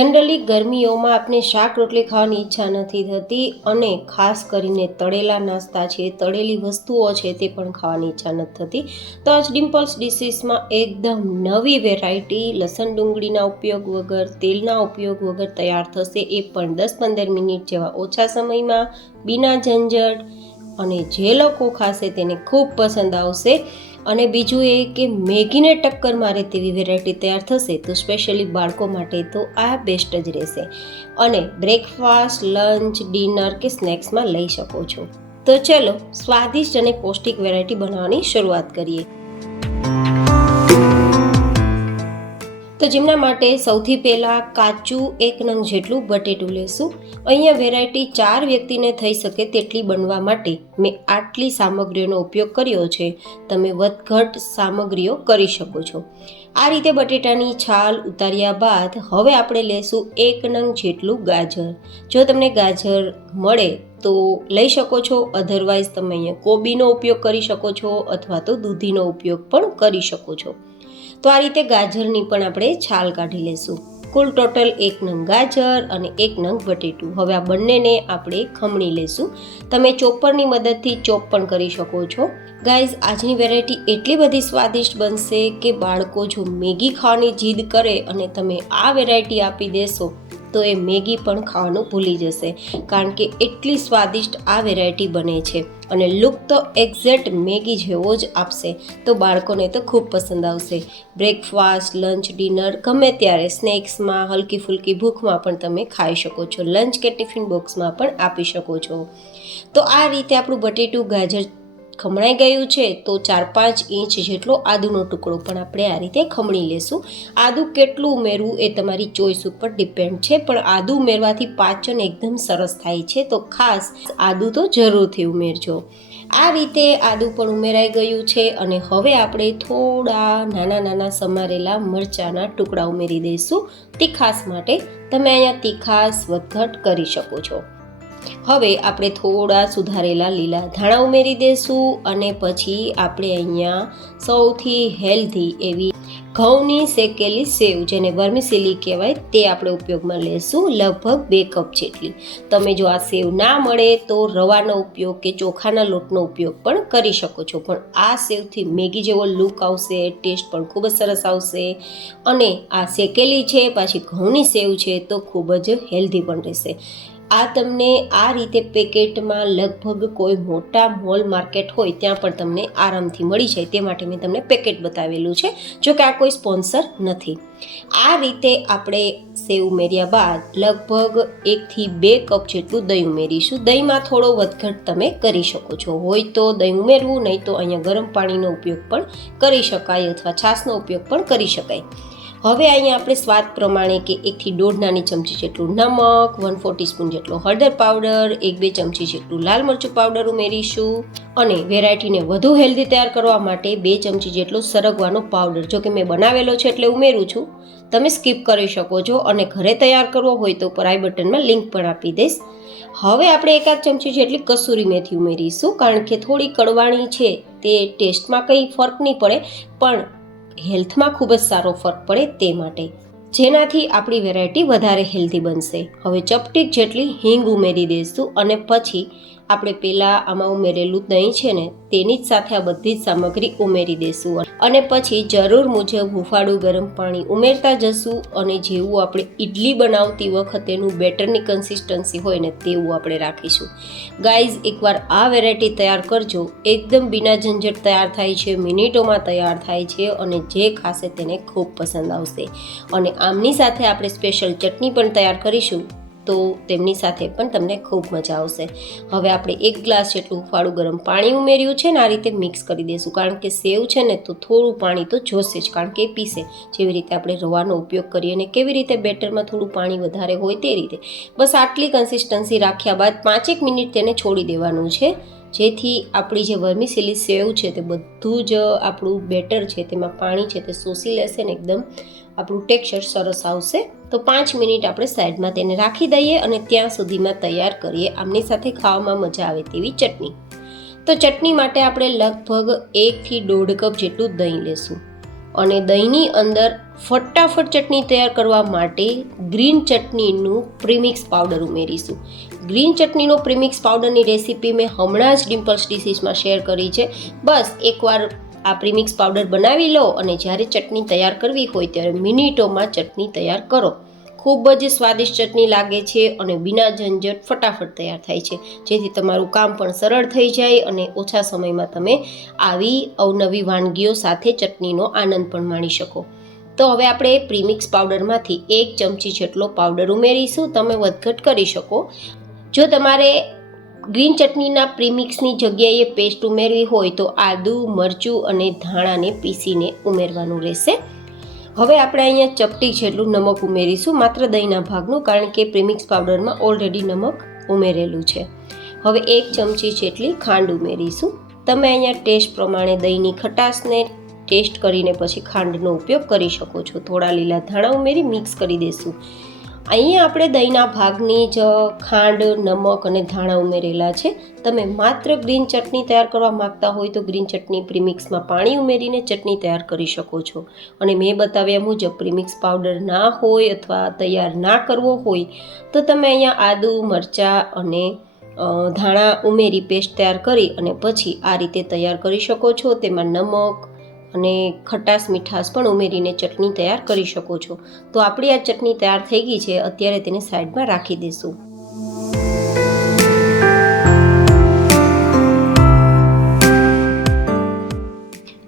Generally ગરમીઓમાં આપણે શાક રોટલી ખાવાની ઈચ્છા નથી થતી અને ખાસ કરીને તળેલા નાસ્તા છે, તળેલી વસ્તુઓ છે તે પણ ખાવાની ઈચ્છા નથી થતી. તો આજ ડિમ્પલ્સ ડિશીસમાં એકદમ નવી વેરાયટી લસણ ડુંગળીના ઉપયોગ વગર, તેલના ઉપયોગ વગર તૈયાર થશે, એ પણ 10-15 મિનિટ જેવા ઓછા સમયમાં, બિના ઝંઝટ. અને જે લોકો ખાશે તેને ખૂબ પસંદ આવશે. અને બીજું એ કે મેગીને ટક્કર મારે તેવી વેરાયટી તૈયાર થશે, તો સ્પેશિયલી બાળકો માટે તો આ બેસ્ટ જ રહેશે. અને બ્રેકફાસ્ટ, લંચ, ડિનર કે સ્નેક્સમાં લઈ શકો છો. તો ચલો સ્વાદિષ્ટ અને પૌષ્ટિક વેરાયટી બનાવવાની શરૂઆત કરીએ. તો જેમના માટે સૌથી પહેલાં કાચું 1 નંગ જેટલું બટેટું લેશું. અહીંયા વેરાયટી 4 વ્યક્તિને થઈ શકે તેટલી બનવા માટે મેં આટલી સામગ્રીઓનો ઉપયોગ કર્યો છે. તમે વધઘટ સામગ્રીઓ કરી શકો છો. આ રીતે બટેટાની છાલ ઉતાર્યા બાદ હવે આપણે લેશું 1 નંગ જેટલું ગાજર. જો તમને ગાજર મળે તો લઈ શકો છો, અધરવાઇઝ તમે અહીંયા કોબીનો ઉપયોગ કરી શકો છો અથવા તો દૂધીનો ઉપયોગ પણ કરી શકો છો. તો આ રીતે ગાજરની પણ આપણે છાલ કાઢી લેશું. કુલ ટોટલ 1 નંગ ગાજર અને 1 નંગ બટેટું. હવે આ બંનેને આપણે ખમણી લેશું. તમે ચોપરની મદદથી ચોપ પણ કરી શકો છો. ગાઈઝ, આજની વેરાયટી એટલી બધી સ્વાદિષ્ટ બનશે કે બાળકો જો મેગી ખાવાની જીદ કરે અને તમે આ વેરાયટી આપી દેશો તો એ મેગી પણ ખાવાનું ભૂલી જશે, કારણ કે એટલી સ્વાદિષ્ટ આ વેરાયટી બને છે. અને લુક તો એક્ઝેક્ટ મેગી જેવો જ આપશે, તો બાળકોને તો ખૂબ પસંદ આવશે. બ્રેકફાસ્ટ, લંચ, ડિનર ગમે ત્યારે, સ્નેક્સમાં, હલકી ફુલકી ભૂખમાં પણ તમે ખાઈ શકો છો. લંચ કે ટિફિન બોક્સમાં પણ આપી શકો છો. તો આ રીતે આપણું બટેટું ગાજર ખમણાઈ ગયું છે. તો 4-5 ઇંચ જેટલો આદુનો ટુકડો પણ આપણે આ રીતે ખમણી લેશું. આદુ કેટલું ઉમેરવું એ તમારી ચોઈસ ઉપર ડિપેન્ડ છે, પણ આદુ ઉમેરવાથી પાચન એકદમ સરસ થાય છે, તો ખાસ આદુ તો જરૂરથી ઉમેરજો. આ રીતે આદુ પણ ઉમેરાઈ ગયું છે. અને હવે આપણે થોડા નાના નાના સમારેલા મરચાંના ટુકડા ઉમેરી દઈશું તીખાસ માટે. તમે અહીંયા તીખાસ વધઘટ કરી શકો છો. હવે આપણે થોડા સુધારેલા લીલા ધાણા ઉમેરી દઈશું. અને પછી આપણે અહીંયા સૌથી હેલ્ધી એવી ઘઉંની શેકેલી સેવ, જેને વર્મિસેલી કહેવાય, તે આપણે ઉપયોગમાં લેશું, લગભગ 2 કપ જેટલી. તમે જો આ સેવ ના મળે તો રવાનો ઉપયોગ કે ચોખાના લોટનો ઉપયોગ પણ કરી શકો છો. પણ આ સેવથી મેગી જેવો લુક આવશે, ટેસ્ટ પણ ખૂબ જ સરસ આવશે. અને આ શેકેલી છે, પાછી ઘઉંની સેવ છે, તો ખૂબ જ હેલ્ધી પણ રહેશે. આ તમને આ રીતે પેકેટમાં લગભગ કોઈ મોટા મોલ માર્કેટ હોય ત્યાં પણ તમને આરામથી મળી જાય, તે માટે મેં તમને પેકેટ બતાવેલું છે. જો કે આ કોઈ સ્પોન્સર નથી. આ રીતે આપણે સેવ ઉમેર્યા બાદ લગભગ 1 થી 2 કપ જેટલું દહીં ઉમેરીશું. દહીંમાં થોડો વધઘટ તમે કરી શકો છો. હોય તો દહીં ઉમેરવું, નહીં તો અહીંયા ગરમ પાણીનો ઉપયોગ પણ કરી શકાય અથવા છાશનો ઉપયોગ પણ કરી શકાય. હવે અહીંયા આપણે સ્વાદ પ્રમાણે કે 1 થી 1.5 નાની ચમચી જેટલું નમક, 1/4 ટીસ્પૂન જેટલો હળદર પાવડર, 1-2 ચમચી જેટલું લાલ મરચું પાવડર ઉમેરીશું. અને વેરાયટીને વધુ હેલ્ધી તૈયાર કરવા માટે 2 ચમચી જેટલો સરગવાનો પાવડર, જો કે મેં બનાવેલો છે એટલે ઉમેરું છું, તમે સ્કીપ કરી શકો છો. અને ઘરે તૈયાર કરવો હોય તો ઉપર આઈ બટનમાં લિંક પણ આપી દઈશ. હવે આપણે 1 ચમચી જેટલી કસૂરી મેથી ઉમેરીશું, કારણ કે થોડી કડવાણી છે, તે ટેસ્ટમાં કંઈ ફરક નહીં પડે પણ હેલ્થમાં ખૂબ જ સારો ફરક પડે તે માટે, જેનાથી આપણી વેરાયટી વધારે હેલ્ધી બનશે. હવે ચપટીક જેટલી હિંગ ઉમેરી દઈશું. અને પછી આપણે પહેલાં આમાં ઉમેરેલું દહીં છે ને, તેની જ સાથે આ બધી જ સામગ્રી ઉમેરી દઈશું. અને પછી જરૂર મુજબ હુંફાળું ગરમ પાણી ઉમેરતા જશું. અને જેવું આપણે ઇડલી બનાવતી વખતેનું બેટરની કન્સિસ્ટન્સી હોય ને તેવું આપણે રાખીશું. ગાઈઝ, એકવાર આ વેરાયટી તૈયાર કરજો. એકદમ બિના ઝંઝટ તૈયાર થાય છે, મિનિટોમાં તૈયાર થાય છે. અને જે ખાશે તેને ખૂબ પસંદ આવશે. અને આમની સાથે આપણે સ્પેશિયલ ચટણી પણ તૈયાર કરીશું, તો તેમની સાથે પણ તમને ખૂબ મજા આવશે. હવે આપણે 1 ગ્લાસ જેટલું હુંફાળું ગરમ પાણી ઉમેર્યું છે ને આ રીતે મિક્સ કરી દઈશું, કારણ કે સેવ છે ને તો થોડું પાણી તો જોશે જ, કારણ કે એ પીસે. જેવી રીતે આપણે રવાનો ઉપયોગ કરીએ અને કેવી રીતે બેટરમાં થોડું પાણી વધારે હોય તે રીતે. બસ આટલી કન્સિસ્ટન્સી રાખ્યા બાદ 5-1 મિનિટ તેને છોડી દેવાનું છે, જેથી આપણી જે વર્મિસેલી સેવ છે તે બધું જ આપણું બેટર છે તેમાં પાણી છે તે શોષી લેશે ને એકદમ આપણું ટેક્સચર સરસ આવશે. તો 5 મિનિટ આપણે સાઈડમાં તેને રાખી દઈએ અને ત્યાં સુધીમાં તૈયાર કરીએ આમની સાથે ખાવામાં મજા આવે તેવી ચટણી. તો ચટણી માટે આપણે લગભગ 1 થી 1.5 કપ જેટલું દહીં લેશું. અને દહીંની અંદર ફટાફટ ચટણી તૈયાર કરવા માટે ગ્રીન ચટણીનું પ્રીમિક્સ પાવડર ઉમેરીશું. ગ્રીન ચટણીનો પ્રીમિક્સ પાવડરની રેસીપી મેં હમણાં જ ડિમ્પલ્સ ડિશીસમાં શેર કરી છે. બસ એકવાર આ પ્રીમિક્સ પાવડર બનાવી લો અને જ્યારે ચટણી તૈયાર કરવી હોય ત્યારે મિનિટોમાં ચટણી તૈયાર કરો. ખૂબ જ સ્વાદિષ્ટ ચટણી લાગે છે અને વિના ઝંઝટ ફટાફટ તૈયાર થાય છે, જેથી તમારું કામ પણ સરળ થઈ જાય અને ઓછા સમયમાં તમે આવી અવનવી વાનગીઓ સાથે ચટણીનો આનંદ પણ માણી શકો. તો હવે આપણે પ્રીમિક્સ પાવડરમાંથી 1 ચમચી જેટલો પાવડર ઉમેરીશું. તમે વધઘટ કરી શકો. જો તમારે ગ્રીન ચટણીના પ્રીમિક્સની જગ્યાએ પેસ્ટ ઉમેરવી હોય તો આદું, મરચું અને ધાણાને પીસીને ઉમેરવાનું રહેશે. હવે આપણે અહીંયા ચપટી જેટલું નમક ઉમેરીશું, માત્ર દહીંના ભાગનું, કારણ કે પ્રીમિક્સ પાવડરમાં ઓલરેડી નમક ઉમેરેલું છે. હવે 1 ચમચી જેટલી ખાંડ ઉમેરીશું. તમે અહીંયા ટેસ્ટ પ્રમાણે દહીંની ખટાશને ટેસ્ટ કરીને પછી ખાંડનો ઉપયોગ કરી શકો છો. થોડા લીલા ધાણા ઉમેરી મિક્સ કરી દઈશું. અહીંયા આપણે દહીંના ભાગની જ ખાંડ, નમક અને ધાણા ઉમેરેલા છે. તમે માત્ર ગ્રીન ચટણી તૈયાર કરવા માગતા હોય તો ગ્રીન ચટણી પ્રીમિક્સમાં પાણી ઉમેરીને ચટણી તૈયાર કરી શકો છો. અને મેં બતાવ્યા મુજબ પ્રીમિક્સ પાવડર ના હોય અથવા તૈયાર ના કરવો હોય તો તમે અહીંયા આદુ, મરચાં અને ધાણા ઉમેરી પેસ્ટ તૈયાર કરી અને પછી આ રીતે તૈયાર કરી શકો છો. તેમાં નમક અને ખટાશ, મીઠાશ પણ ઉમેરીને ચટણી તૈયાર કરી શકો છો. તો આપણી આ ચટણી તૈયાર થઈ ગઈ છે. અત્યારે તેને સાઈડમાં રાખી દઈશું.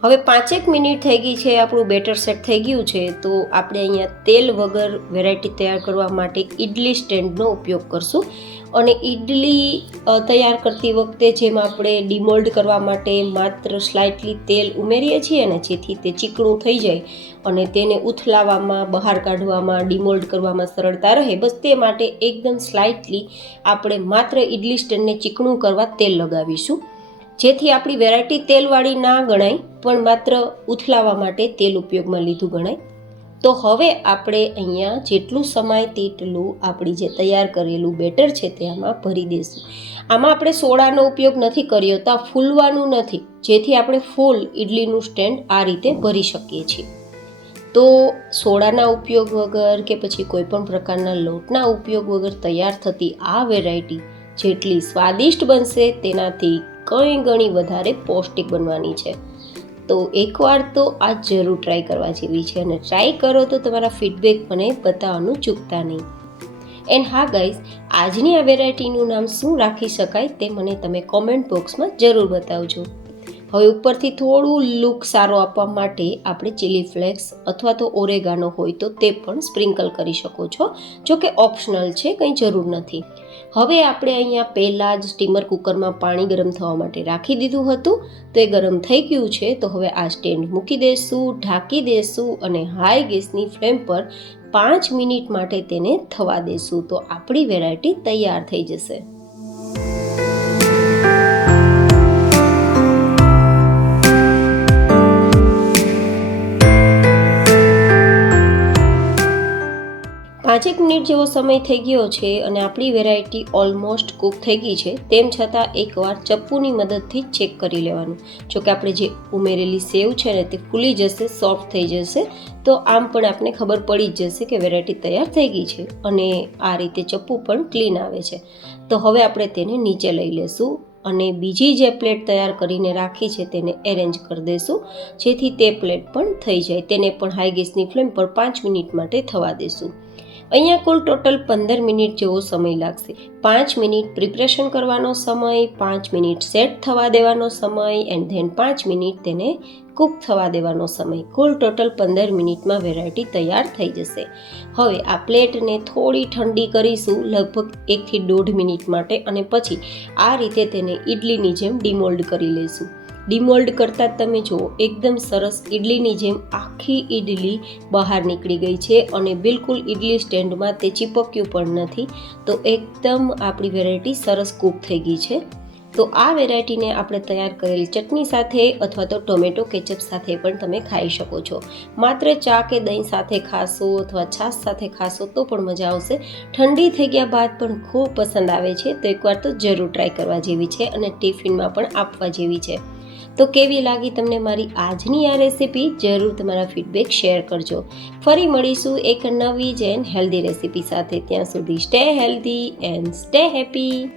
હવે 5 મિનિટ થઈ ગઈ છે, આપણું બેટર સેટ થઈ ગયું છે. તો આપણે અહીંયા તેલ વગર વેરાયટી તૈયાર કરવા માટે ઇડલી સ્ટેન્ડનો ઉપયોગ કરશું. અને ઇડલી તૈયાર કરતી વખતે જેમ આપણે ડિમોલ્ડ કરવા માટે માત્ર સ્લાઇટલી તેલ ઉમેરીએ છીએ ને, જેથી તે ચીકણું થઈ જાય અને તેને ઉથલાવવામાં, બહાર કાઢવામાં, ડિમોલ્ડ કરવામાં સરળતા રહે, બસ તે માટે એકદમ સ્લાઇટલી આપણે માત્ર ઇડલી સ્ટેન્ડને ચીકણું કરવા તેલ લગાવીશું, જેથી આપણી વેરાયટી તેલવાળી ના ગણાય પણ માત્ર ઉથલાવવા માટે તેલ ઉપયોગમાં લીધું ગણાય. તો હવે આપણે અહીંયા જેટલું સમાય તેટલું આપણી જે તૈયાર કરેલું બેટર છે તે આમાં ભરી દઈશું. આમાં આપણે સોડાનો ઉપયોગ નથી કર્યો તો આ ફૂલવાનું નથી, જેથી આપણે ફૂલ ઇડલીનું સ્ટેન્ડ આ રીતે ભરી શકીએ છીએ. તો સોડાના ઉપયોગ વગર કે પછી કોઈ પણ પ્રકારના લોટના ઉપયોગ વગર તૈયાર થતી આ વેરાયટી જેટલી સ્વાદિષ્ટ બનશે તેનાથી કંઈ ગણી વધારે પૌષ્ટિક બનવાની છે. તો એકવાર તો આ જરૂર ટ્રાય કરવા જેવી છે અને ટ્રાય કરો તો તમારા ફીડબેક મને બતાવવાનું ચૂકતા નહીં. એન્ડ હા ગાઈઝ, આજની આ વેરાયટીનું નામ શું રાખી શકાય તે મને તમે કોમેન્ટ બોક્સમાં જરૂર બતાવજો. હવે ઉપરથી થોડું લુક સારો આપવા માટે આપણે ચીલી ફ્લેક્સ અથવા તો ઓરેગાનો હોય તો તે પણ સ્પ્રિંકલ કરી શકો છો, જો કે ઓપ્શનલ છે, કંઈ જરૂર નથી. હવે આપણે અહીંયા પહેલાં જ સ્ટીમર કુકરમાં પાણી ગરમ થવા માટે રાખી દીધું હતું, તો એ ગરમ થઈ ગયું છે. તો હવે આ સ્ટેન્ડ મૂકી દઈશું, ઢાંકી દઈશું અને હાઈ ગેસની ફ્લેમ પર 5 મિનિટ માટે તેને થવા દઈશું. તો આપણી વેરાયટી તૈયાર થઈ જશે. પાંચેક મિનિટ જેવો સમય થઈ ગયો છે અને આપણી વેરાયટી ઓલમોસ્ટ કૂક થઈ ગઈ છે. તેમ છતાં એકવાર ચપ્પુની મદદથી ચેક કરી લેવાનું. જોકે આપણે જે ઉમેરેલી સેવ છે ને તે ફૂલી જશે, સોફ્ટ થઈ જશે, તો આમ પણ આપણે ખબર પડી જ જશે કે વેરાયટી તૈયાર થઈ ગઈ છે. અને આ રીતે ચપ્પુ પણ ક્લીન આવે છે. તો હવે આપણે તેને નીચે લઈ લેશું અને બીજી જે પ્લેટ તૈયાર કરીને રાખી છે તેને એરેન્જ કરી દઈશું, જેથી તે પ્લેટ પણ થઈ જાય. તેને પણ હાઈ ગેસની ફ્લેમ પર 5 મિનિટ માટે થવા દઈશું. અહીંયા કુલ ટોટલ 15 મિનિટ જેવો સમય લાગશે. 5 મિનિટ પ્રિપરેશન કરવાનો સમય, 5 મિનિટ સેટ થવા દેવાનો સમય એન્ડ ધેન 5 મિનિટ તેને કૂક થવા દેવાનો સમય. કુલ ટોટલ 15 મિનિટમાં વેરાયટી તૈયાર થઈ જશે. હવે આ પ્લેટને થોડી ઠંડી કરીશું, લગભગ 1 થી 1.5 મિનિટ માટે, અને પછી આ રીતે તેને ઇડલીની જેમ ડિમોલ્ડ કરી લઈશું. ડિમોલ્ડ કરતાં તમે જુઓ એકદમ સરસ ઇડલીની જેમ આખી ઇડલી બહાર નીકળી ગઈ છે અને બિલકુલ ઇડલી સ્ટેન્ડમાં તે ચીપક્યું પણ નથી. તો એકદમ આપણી વેરાયટી સરસ કૂક થઈ ગઈ છે. તો આ વેરાયટીને આપણે તૈયાર કરેલી ચટણી સાથે અથવા તો ટોમેટો કેચઅપ સાથે પણ તમે ખાઈ શકો છો. માત્ર ચા કે દહીં સાથે ખાશો અથવા છાશ સાથે ખાશો તો પણ મજા આવશે. ઠંડી થઈ ગયા બાદ પણ ખૂબ પસંદ આવે છે. તો એકવાર તો જરૂર ટ્રાય કરવા જેવી છે અને ટિફિનમાં પણ આપવા જેવી છે. તો કેવી લાગી તમને મારી આજની આ રેસીપી? જરૂર તમારા ફીડબેક શેર કરજો. ફરી મળીશું એક નવી જ એન્ડ હેલ્ધી રેસીપી સાથે. ત્યાં સુધી stay healthy and stay happy.